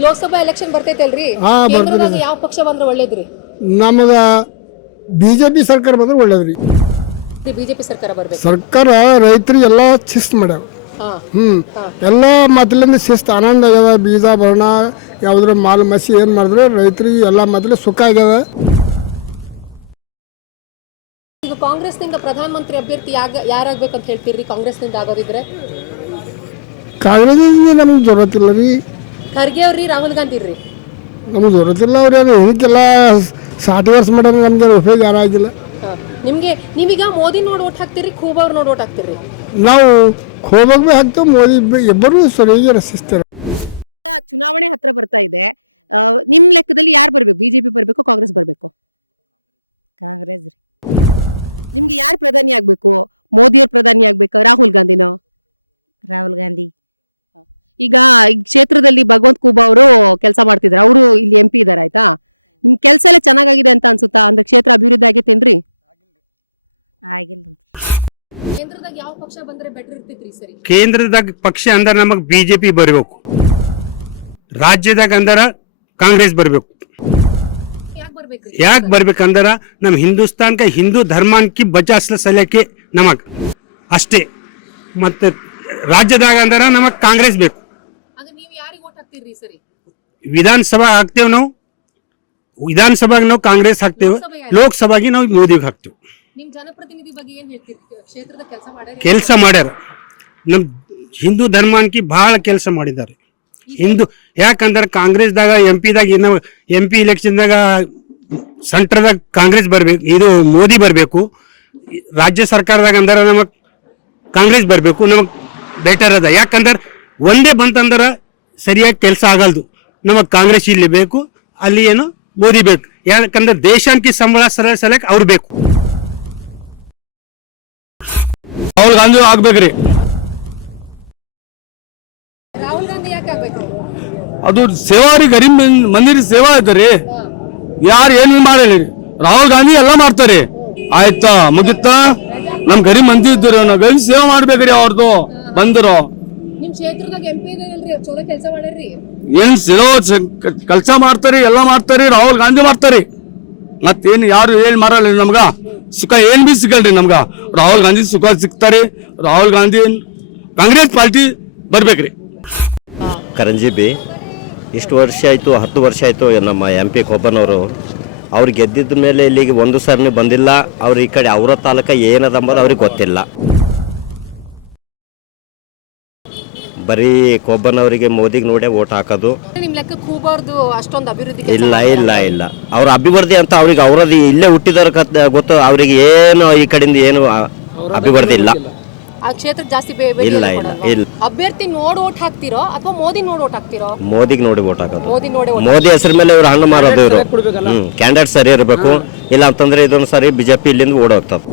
Lok Sabha election ಬರ್ತೈತಲ್ರಿ ಕೇಂದ್ರದಾಗ ಯಾವ ಪಕ್ಷ ಬಂದ್ರೆ ಒಳ್ಳೇದ್ರಿ ನಮಗ ಬಿಜೆಪಿ ಸರ್ಕಾರ ಬಂದ್ರೆ ಒಳ್ಳೇದ್ರಿ ಬಿಜೆಪಿ ಸರ್ಕಾರ ಬರ್ಬೇಕು ಸರ್ಕಾರ ರೈತರಿಗೆ ಎಲ್ಲ ಶಿಸ್ತು ಮಾಡ್ಯಾವ ಎಲ್ಲ ಮೊದಲಿಂದ ಶಿಸ್ತು ಆನಂದ ಆಗ್ಯದ ಬೀಜ ಬರಣ ಯಾವ್ದ್ರ ಮಾಲ್ ಮಸಿ ಏನು ಮಾಡಿದ್ರೆ ರೈತರಿಗೆ ಎಲ್ಲ ಮೊದಲು ಸುಖ ಆಗ್ಯದ ಈಗ ಕಾಂಗ್ರೆಸ್ನಿಂದ ಪ್ರಧಾನಮಂತ್ರಿ ಅಭ್ಯರ್ಥಿ ಯಾರಾಗಬೇಕಂತ ಹೇಳ್ತೀರಿ ಕಾಂಗ್ರೆಸ್ನಿಂದ ಆಗೋದಿದ್ರೆ ಕಾಂಗ್ರೆಸ್ನಿಂದ ನಮ್ಗೆ ಜರೂರತ್ತಿಲ್ಲ ರೀ ಖರ್ಗೆ ಅವ್ರಿ ರಾಹುಲ್ ಗಾಂಧಿ ರೀ ನಮ್ಗೆ ಜರೂರತ್ತಿಲ್ಲ ಅವ್ರೇನು ಇದಕ್ಕೆಲ್ಲ 60 ವರ್ಷ ಮಾಡ್ಯಾರ ನಮ್ಗೆ ಉಪಯೋಗ ಯಾರಾಗಿಲ್ಲ ನಿಮಗೆ ನೀವೀಗ ಮೋದಿ ನೋಡಿ ಓಟ್ ಹಾಕ್ತೀರಿ ಖೂಬ್ ಅವ್ರು ನೋಡಿ ಓಟ್ ಹಾಕ್ತೀರಿ ನಾವು ಖೋಬಾಗ್ ಭೀ ಹಾಕ್ತೇವೆ ಮೋದಿ ಇಬ್ಬರು ಸರಿಯಾಗಿ ರಚಿಸ್ತಾರೆ ಕೇಂದ್ರದಾಗ ಯಾವ ಪಕ್ಷ ಬಂದ್ರೆ ಬೆಟರ್ ಇರ್ತಿತ್ರಿ ಸರಿ ಕೇಂದ್ರದಾಗ ಪಕ್ಷ ಅಂದ್ರೆ ನಮಗೆ ಬಿಜೆಪಿ ಬರಬೇಕು ರಾಜ್ಯದಾಗ ಅಂದ್ರೆ ಕಾಂಗ್ರೆಸ್ ಬರಬೇಕು ಯಾಕೆ ಬರ್ಬೇಕಂದ್ರೆ ನಮ್ಮ ಹಿಂದೂಸ್ತಾನ್ಗೆ ಹಿಂದೂ ಧರ್ಮಕ್ಕೆ ಬಚಾಸ್ಲ ಸಲಕ್ಕೆ ನಮಗೆ ಅಷ್ಟೇ ಮತ್ತೆ ರಾಜ್ಯದಾಗ ಅಂದ್ರೆ ನಮಗೆ ಕಾಂಗ್ರೆಸ್ ಬೇಕು ನೀವು ಯಾರಿಗೆ ಓಟ್ ಹಾಕ್ತೀರಿ ಸರಿ ವಿಧಾನಸಭಾ ಹಾಕ್ತೇವೆ ನಾವು ವಿಧಾನಸಭಾಗ ನಾವು ಕಾಂಗ್ರೆಸ್ ಹಾಕ್ತೇವೆ ಲೋಕಸಭಾಗೆ ನಾವು ಮೋದಿಗೆ ಹಾಕ್ತೇವೆ ನಿಮ್ ಜನಪ್ರತಿನಿಧಿ ಬಗ್ಗೆ ಏನ್ ಹೇಳ್ತೀರಿ ಕ್ಷೇತ್ರದ ಕೆಲಸ ಮಾಡ್ಯಾರ ನಮ್ಮ ಹಿಂದೂ ಧರ್ಮಕ್ಕೆ ಬಹಳ ಕೆಲಸ ಮಾಡಿದ್ದಾರೆ ಹಿಂದೂ ಯಾಕಂದ್ರೆ ಕಾಂಗ್ರೆಸ್ದಾಗ ಎಂ ಪಿ ಇಲೆಕ್ಷನ್ದಾಗ ಸೆಂಟ್ರದಾಗ ಕಾಂಗ್ರೆಸ್ ಬರ್ಬೇಕು ಇದು ಮೋದಿ ಬರಬೇಕು ರಾಜ್ಯ ಸರ್ಕಾರದಾಗ ಅಂದ್ರೆ ನಮಗೆ ಕಾಂಗ್ರೆಸ್ ಬರಬೇಕು ನಮಗೆ ಬೆಟರ್ ಅದ ಯಾಕಂದ್ರೆ ಒಂದೇ ಬಂತಂದ್ರೆ ಸರಿಯಾಗಿ ಕೆಲಸ ಆಗಲ್ದು ನಮಗೆ ಕಾಂಗ್ರೆಸ್ ಇಲ್ಲಿ ಬೇಕು ಅಲ್ಲಿ ಏನು ಮೋದಿ ಬೇಕು ಯಾಕಂದ್ರೆ ದೇಶಾಂಕಿ ಸಂಬಳ ಸಲಕ್ಕೆ ಅವ್ರು ಬೇಕು ರಾಹುಲ್ ಗಾಂಧಿ ಆಗ್ಬೇಕ್ರಿ ರಾಹುಲ್ ಗಾಂಧಿ ಯಾಕೆ ಆಗ್ಬೇಕು ಅದು ಸೇವಾ ರೀ ಗರೀಬ್ ಮಂದಿರ ಸೇವಾ ಐತರಿ ಯಾರು ಏನು ಮಾಡಲಿ ರಾಹುಲ್ ಗಾಂಧಿ ಎಲ್ಲ ಮಾಡ್ತಾರೆ ಆಯ್ತಾ ಮುಗಿತಾ ನಮ್ ಗರೀಬ್ ಮಂದಿ ಇದ್ದರು ನಾವು ಗರೀಬ್ ಸೇವಾ ಮಾಡ್ಬೇಕ್ರಿ ಅವ್ರದ್ದು ಬಂದರು ನಿಮ್ ಕ್ಷೇತ್ರದಾಗ ಎಂಪಿ ಇದಾರಲ್ರಿ ಚಲೋ ಕೆಲಸ ಮಾಡ್ಯಾರ್ರಿ ಏನ್ ಕೆಲಸ ಮಾಡ್ತಾರಿ ಎಲ್ಲ ಮಾಡ್ತಾರಿ ರಾಹುಲ್ ಗಾಂಧಿ ಮಾಡ್ತಾರಿ ಮತ್ತೇನು ಯಾರು ಏನ್ ಮಾಡಲ್ಲ ನಮ್ಗ ಸುಖ ಏನ್ ಬಿ ಸಿಗಲ್ರಿ ನಮ್ಗ ರಾಹುಲ್ ಗಾಂಧಿ ಸುಖ ಸಿಗ್ತಾರೆ ರಾಹುಲ್ ಗಾಂಧಿ ಕಾಂಗ್ರೆಸ್ ಪಾರ್ಟಿ ಬರ್ಬೇಕ್ರಿ ಕರಂಜಿ ಬಿ ಇಷ್ಟು ವರ್ಷ ಆಯಿತು 10 ವರ್ಷ ಆಯಿತು ನಮ್ಮ MP ಕೊಬ್ಬನವರು ಅವ್ರು ಗೆದ್ದಿದ್ದ ಮೇಲೆ ಇಲ್ಲಿಗೆ ಒಂದು ಸರ್ನಿ ಬಂದಿಲ್ಲ ಅವ್ರು ಈ ಕಡೆ ಅವರ ತಾಲೂಕ ಏನದಂಬೋದು ಅವ್ರಿಗೆ ಗೊತ್ತಿಲ್ಲ ಬರೀ ಕೊಬ್ಬನವರಿಗೆ ಮೋದಿಗೆ ನೋಡೇ ಓಟ್ ಹಾಕೋದು ನಿಮ್ ಲೆಕ್ಕ ಖೂಬ್ ಅವ್ರದ್ದು ಅಷ್ಟೊಂದು ಅಭಿವೃದ್ಧಿ ಇಲ್ಲ ಅವ್ರ ಅಭಿವೃದ್ಧಿ ಅಂತ ಅವ್ರಿಗೆ ಅವರದ್ದು ಇಲ್ಲೇ ಹುಟ್ಟಿದವ್ರ ಗೊತ್ತು ಅವ್ರಿಗೆ ಏನು ಈ ಕಡೆಯಿಂದ ಏನು ಅಭಿವೃದ್ಧಿ ಇಲ್ಲ ಆ ಕ್ಷೇತ್ರಕ್ಕೆ ಜಾಸ್ತಿ ಇಲ್ಲ ಅಭ್ಯರ್ಥಿ ನೋಡಿ ಓಟ್ ಹಾಕ್ತಿರೋ ಅಥವಾ ಮೋದಿ ನೋಡಿ ಓಟ್ ಹಾಕ್ತಿರೋ ಮೋದಿಗೆ ನೋಡಿ ಓಟ್ ಹಾಕೋದು ಮೋದಿ ಹೆಸರ ಮೇಲೆ ಇವ್ರು ಹಣ್ಣು ಮಾರೋದು ಇವರು ಕ್ಯಾಂಡಿಡೇಟ್ ಸರಿ ಇರಬೇಕು ಇಲ್ಲ ಅಂತಂದ್ರೆ ಇದೊಂದು ಸರಿ ಬಿಜೆಪಿ ಇಲ್ಲಿಂದ ಓಡೋಗ್ತದೆ